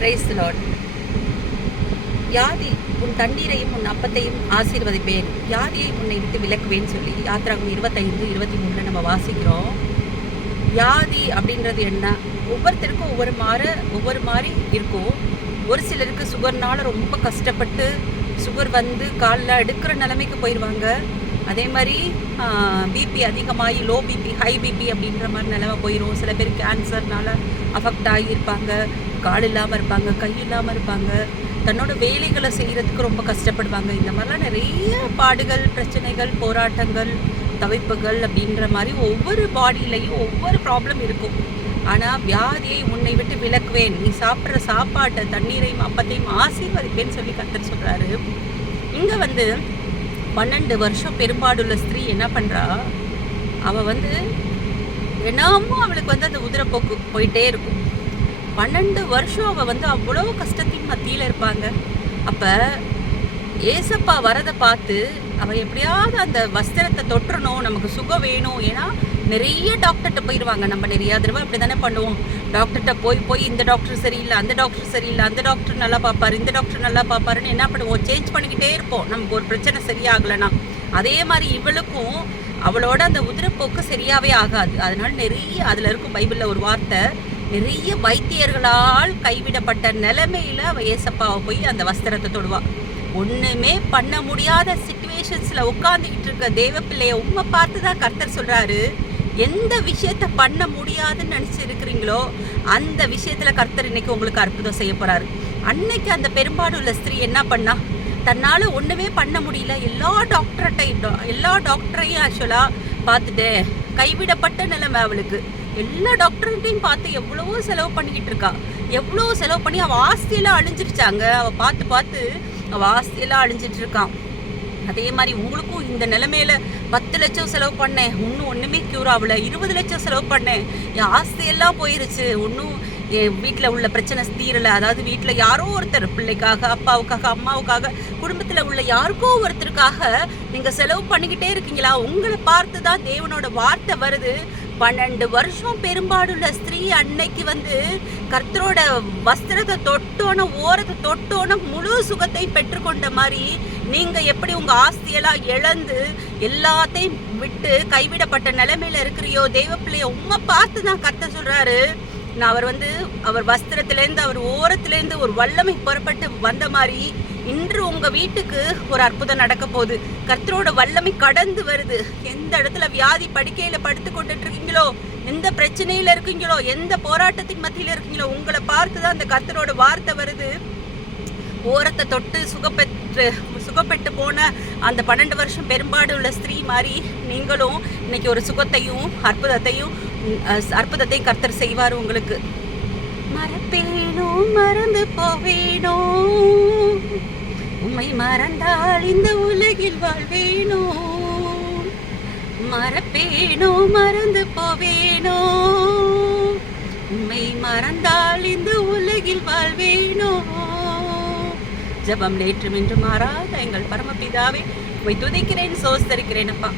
Price Lord யாதி உன் தண்ணீரையும் உன் அப்பத்தையும் ஆசீர்வதிப்பேன். யாதியை உன்னை விட்டு விலக்குவேன்னு சொல்லி யாத்திராகும் இருபத்தைந்து இருபத்தி மூணில் நம்ம வாசிக்கிறோம். வியாதி அப்படின்றது என்ன? ஒவ்வொருத்தருக்கும் ஒவ்வொரு மாற ஒவ்வொரு மாதிரி இருக்கும். ஒரு சிலருக்கு சுகர்னால ரொம்ப கஷ்டப்பட்டு சுகர் வந்து காலில் எடுக்கிற நிலைமைக்கு போயிடுவாங்க அதே மாதிரி பிபி அதிகமாகி லோ பிபி ஹை பிபி அப்படின்ற மாதிரி நிலைமை போயிடும் சில பேர் கேன்சர்னால அஃபெக்ட் ஆகியிருப்பாங்க. கால் இல்லாமல் இருப்பாங்க கை இல்லாமல் இருப்பாங்க. தன்னோட வேலைகளை செய்கிறதுக்கு ரொம்ப கஷ்டப்படுவாங்க. இந்த மாதிரிலாம் நிறைய பாடுகள் பிரச்சனைகள் போராட்டங்கள் தவிப்புகள் அப்படின்ற மாதிரி ஒவ்வொரு பாடியிலையும் ஒவ்வொரு ப்ராப்ளம் இருக்கும். ஆனால் வியாதியை உன்னை விட்டு விலக்குவேன். நீ சாப்பிட்ற சாப்பாட்டை தண்ணீரையும் அப்பத்தையும் ஆசீர்வதிப்பேன்னு சொல்லி கத்தர் சொல்கிறாரு இங்கே வந்து பன்னெண்டு வருஷம் பெரும்பாடுள்ள ஸ்திரீ என்ன பண்ணுறா அவள் வந்து என்னமும் அவளுக்கு வந்து அந்த உதிரப்போக்கு போயிட்டே இருக்கும். பன்னெண்டு வருஷம் அவள் வந்து அவ்வளோ கஷ்டத்தின் மத்தியில் இருப்பாங்க. அப்போ ஏசப்பா வரதை பார்த்து அவள் எப்படியாவது அந்த வஸ்திரத்தை தொற்றணும் நமக்கு சுகம் வேணும். ஏன்னா நிறைய டாக்டர்கிட்ட போயிடுவாங்க நம்ம நிறைய தடவை அப்படி தானே பண்ணுவோம் டாக்டர்கிட்ட போய் போய் இந்த டாக்டர் சரியில்லை அந்த டாக்டர் சரியில்லை அந்த டாக்டர் நல்லா பார்ப்பாரு இந்த டாக்டர் நல்லா பார்ப்பாருன்னு என்ன பண்ணுவோம்? சேஞ்ச் பண்ணிக்கிட்டே இருப்போம். நமக்கு ஒரு பிரச்சனை சரியாகலைன்னா. அதே மாதிரி இவளுக்கும் அவளோட அந்த உதிரப்போக்கு சரியாகவே ஆகாது. அதனால நிறைய அதில் இருக்கும் பைபிளில் ஒரு வார்த்தை நிறைய வைத்தியர்களால் கைவிடப்பட்ட நிலைமையில அவள் ஏசப்பாவை போய் அந்த வஸ்திரத்தை தொடுவாள் ஒண்ணுமே பண்ண முடியாத சுச்சுவேஷன்ஸ்ல உட்காந்துக்கிட்டு இருக்க தேவ பிள்ளைய உண்மை பார்த்து தான் கர்த்தர் சொல்றாரு. எந்த விஷயத்த பண்ண முடியாதுன்னு நினைச்சு இருக்கிறீங்களோ அந்த விஷயத்துல கர்த்தர் இன்னைக்கு உங்களுக்கு அற்புதம் செய்ய போறாரு. அன்னைக்கு அந்த பெரும்பாடு உள்ள ஸ்திரீ என்ன பண்ணா தன்னால ஒண்ணுமே பண்ண முடியல. எல்லா டாக்டர்கிட்டையும் எல்லா டாக்டரையும் ஆக்சுவலா பார்த்துட்டேன் கைவிடப்பட்ட நிலைமை அவளுக்கு. எல்லா டாக்டர்கிட்டையும் பார்த்து எவ்வளவோ செலவு பண்ணிக்கிட்டு இருக்கா. எவ்வளோ செலவு பண்ணி அவள் ஆஸ்தியெல்லாம் அழிஞ்சிருச்சாங்க அவள் பார்த்து பார்த்து அவள் ஆஸ்தியெல்லாம் அழிஞ்சிட்டு இருக்கான் அதே மாதிரி உங்களுக்கும் இந்த நிலைமையில பத்து லட்சம் செலவு பண்ணேன். இன்னும் ஒன்றுமே க்யூர் ஆகல. இருபது லட்சம் செலவு பண்ணேன். என் ஆஸ்தியெல்லாம் போயிருச்சு. ஒன்றும் என் வீட்டில் உள்ள பிரச்சனை தீரலை. அதாவது வீட்டில் யாரோ ஒருத்தர் பிள்ளைக்காக அப்பாவுக்காக அம்மாவுக்காக குடும்பத்தில் உள்ள யாருக்கோ ஒருத்தருக்காக நீங்கள் செலவு பண்ணிக்கிட்டே இருக்கீங்களா? உங்களை பார்த்து தான் தேவனோட வார்த்தை வருது. பன்னெண்டு வருஷம் பெரும்பாடுள்ள ஸ்திரீ அன்னைக்கு வந்து கர்த்தரோட வஸ்திரத்தை தொட்டோன ஓரத்தை தொட்டோன முழு சுகத்தை பெற்றுக்கொண்ட மாதிரி நீங்க எப்படி உங்க ஆஸ்தியெல்லாம் இழந்து எல்லாத்தையும் விட்டு கைவிடப்பட்ட நிலைமையில இருக்கிறியோ தெய்வ பிள்ளைய உண்மை பார்த்து தான் கத்த சொல்றாரு. நான் அவர் வந்து அவர் வஸ்திரத்திலேருந்து அவர் ஓரத்திலேருந்து ஒரு வல்லமை புறப்பட்டு வந்த மாதிரி இன்று உங்க வீட்டுக்கு ஒரு அற்புதம் நடக்க போகுது. கர்த்தரோட வல்லமை கடந்து வருது. எந்த இடத்துல வியாதி படுக்கையில படுத்து கொண்டுட்டு இருக்கீங்களோ எந்த பிரச்சனையில இருக்கீங்களோ எந்த போராட்டத்தின் மத்தியில இருக்கீங்களோ உங்களை பார்த்து தான் அந்த கர்த்தரோட வார்த்தை வருது. ஓரத்தை தொட்டு சுகப்பெற்று சுகப்பெற்று போன அந்த பன்னெண்டு வருஷம் பெரும்பாடு உள்ள ஸ்திரீ மாதிரி நீங்களும் இன்னைக்கு ஒரு சுகத்தையும் அற்புதத்தையும் அற்புதத்தை கர்த்தர் செய்வார் உங்களுக்கு. மறப்பேனோ மறந்து போவேனோ. உம்மை மறந்தால் இந்த உலகில் வாழ்வேனோ. மறப்பேனோ மறந்து போவேனோ. உம்மை மறந்தால் இந்த உலகில் வாழ்வேனோ. ஜெபம் நேற்றும் இன்று மாறாத எங்கள் பரமபிதாவே உம்மை துதிக்கிறேன் சோஸ்தரிக்கிறேன் அப்பா.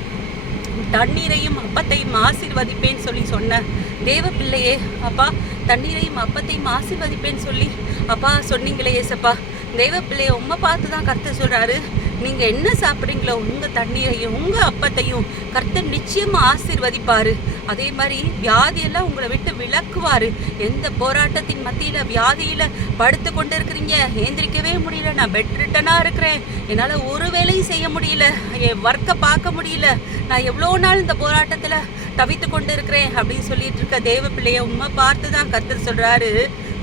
தண்ணீரையும் அப்பத்தையும் ஆசீர்வதிப்பேன்னு சொல்லி சொன்ன தேவ பிள்ளையே அப்பா தண்ணீரையும் அப்பத்தையும் ஆசீர்வதிப்பேன்னு சொல்லி அப்பா சொன்னீங்களே ஏசப்பா. தெய்வ பிள்ளையை உம்மை பார்த்து தான் கற்று சொல்கிறாரு நீங்கள் என்ன சாப்பிட்றீங்களோ உங்கள் தண்ணீரையும் உங்கள் அப்பத்தையும் கர்த்தர் நிச்சயமாக ஆசீர்வதிப்பார். அதே மாதிரி வியாதியெல்லாம் உங்களை விட்டு விளக்குவார் எந்த போராட்டத்தின் மத்தியில் வியாதியில் படுத்து கொண்டு இருக்கிறீங்க ஏந்திரிக்கவே முடியல. நான் பெட்ரிட்டனாக இருக்கிறேன். என்னால் ஒரு வேலையும் செய்ய முடியல. என் ஒர்க்கை பார்க்க முடியல. நான் எவ்வளோ நாள் இந்த போராட்டத்தில் தவித்து கொண்டு இருக்கிறேன் அப்படின்னு சொல்லிட்டு இருக்க தேவ பிள்ளைய உண்மை பார்த்து தான் கர்த்தர் சொல்கிறாரு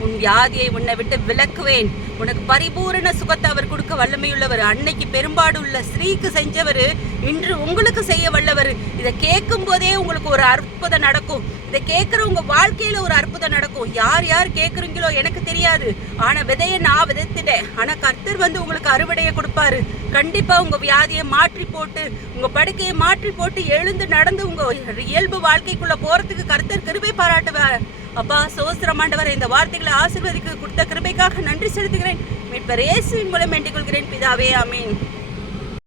உன் வியாதியை உன்னை விட்டு விலக்குவேன். உனக்கு பரிபூரண சுகத்தை அவர் கொடுக்க வல்லமையுள்ளவர். அன்னைக்கு பெரும்பாடு உள்ள ஸ்ரீக்கு செஞ்சவர் இன்று உங்களுக்கு செய்ய வல்லவர். இதை கேட்கும் போதே உங்களுக்கு ஒரு அற்புதம் நடக்கும். இதை கேட்குற உங்கள் வாழ்க்கையில் ஒரு அற்புதம் நடக்கும். யார் யார் கேட்குறீங்களோ எனக்கு தெரியாது. ஆனால் விதையை நான் விதைத்துட்டேன். ஆனால் கர்த்தர் வந்து உங்களுக்கு அறுவடையை கொடுப்பாரு. கண்டிப்பாக உங்கள் வியாதியை மாற்றி போட்டு உங்கள் படுக்கையை மாற்றி போட்டு எழுந்து நடந்து உங்கள் இயல்பு வாழ்க்கைக்குள்ளே போகிறதுக்கு கர்த்தர் கிருபை பாராட்டுவார். அப்பா சோஸ்திரமாண்டவர் இந்த வார்த்தைகளை ஆசீர்வதிக்கு கொடுத்த கிருபைக்காக நன்றி செலுத்துகிறேன். மீட்பர் இயேசுவின் மூலம் வேண்டிக் கொள்கிறேன். பிதாவே ஆமீன்.